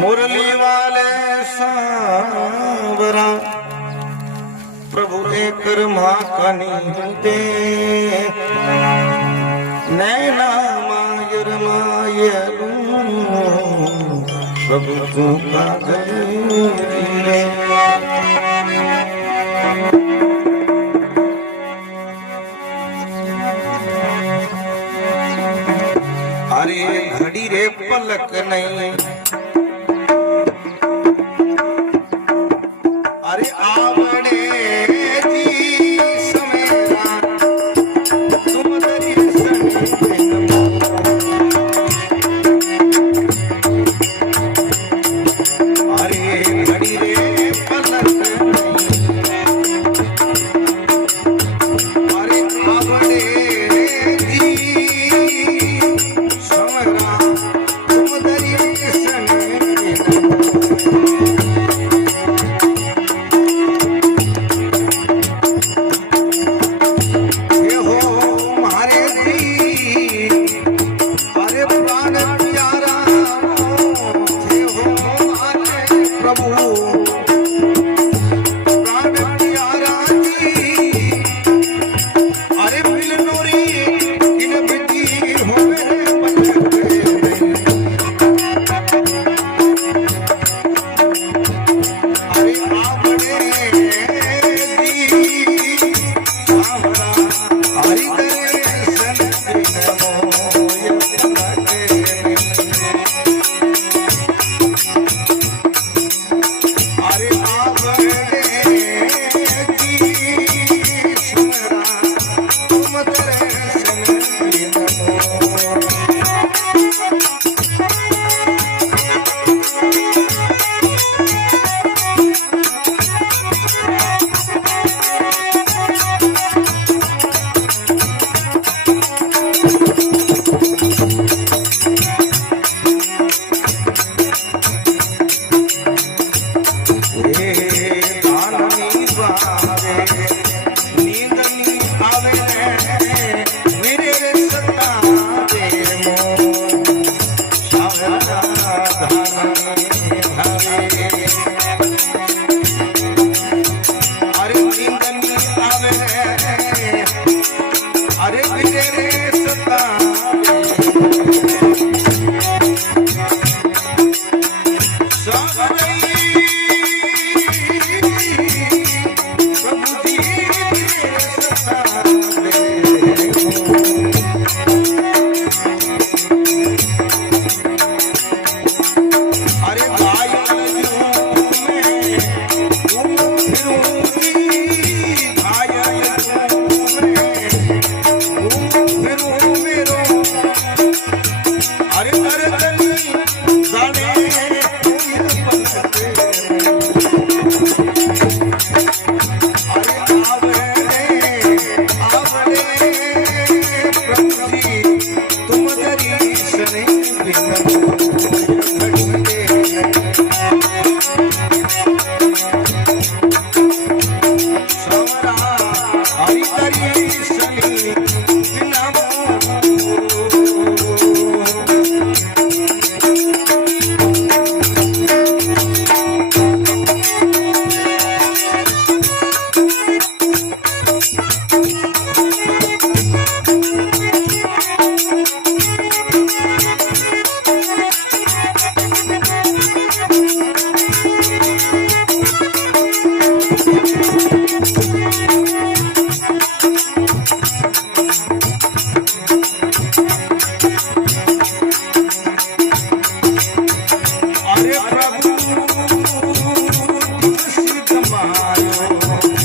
મુરલી વાલે સાવરા પ્રભુ ને કર્મા કની તે. નૈના માયર માયલું. પ્રભુ તું કાગરી રે. અરે ઘડી રે પલક નહીં. Thank you. मारो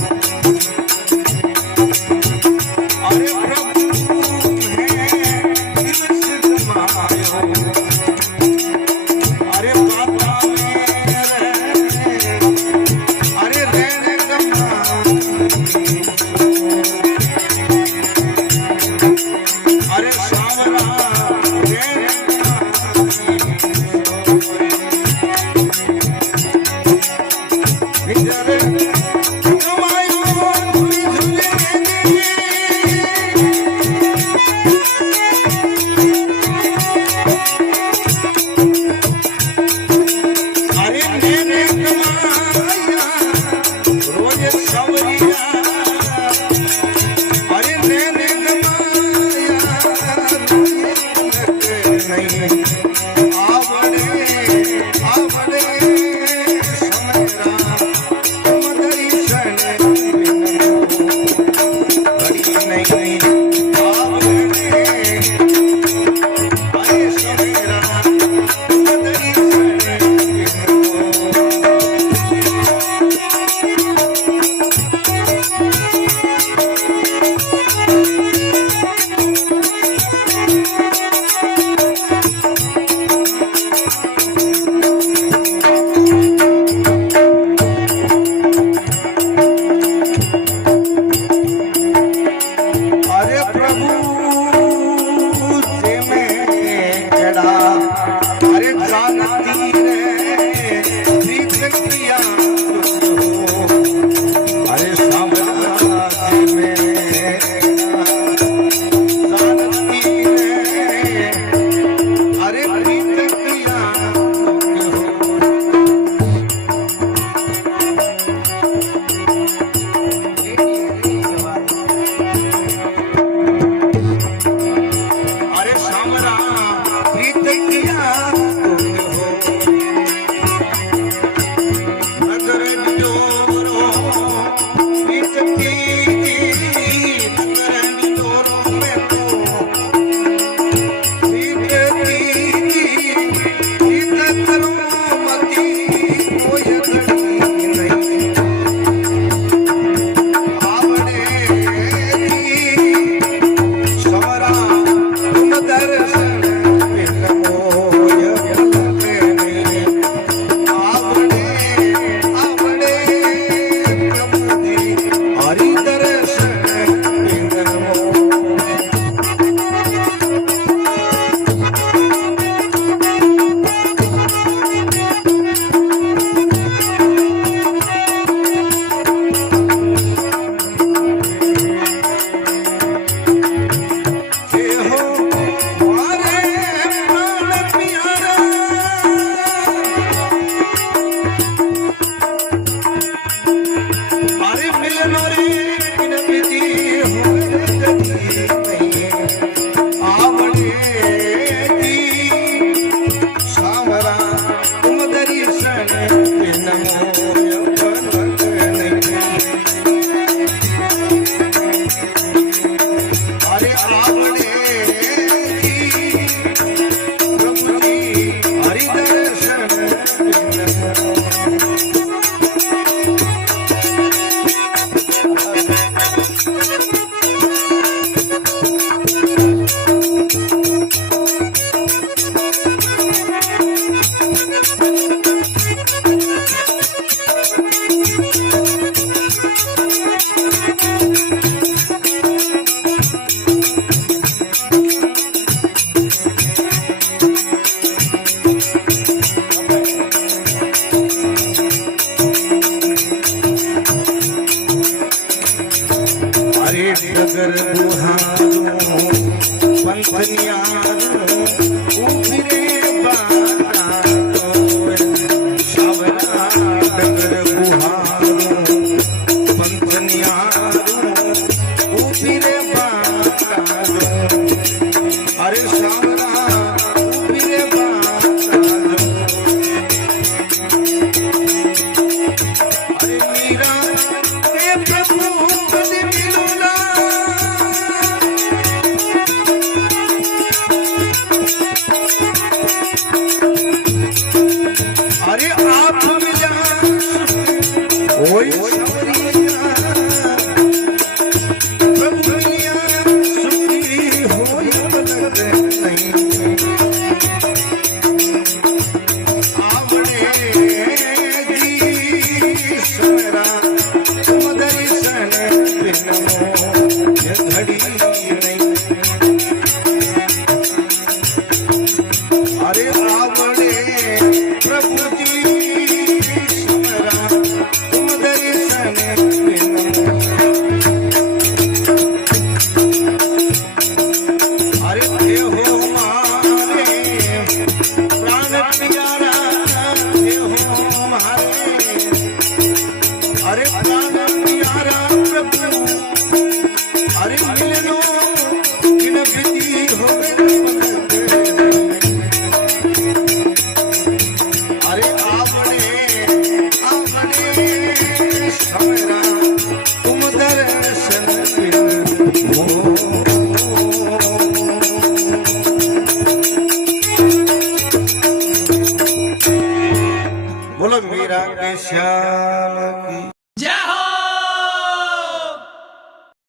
Thank you. Nagar બુહારો પંથની boys. Samara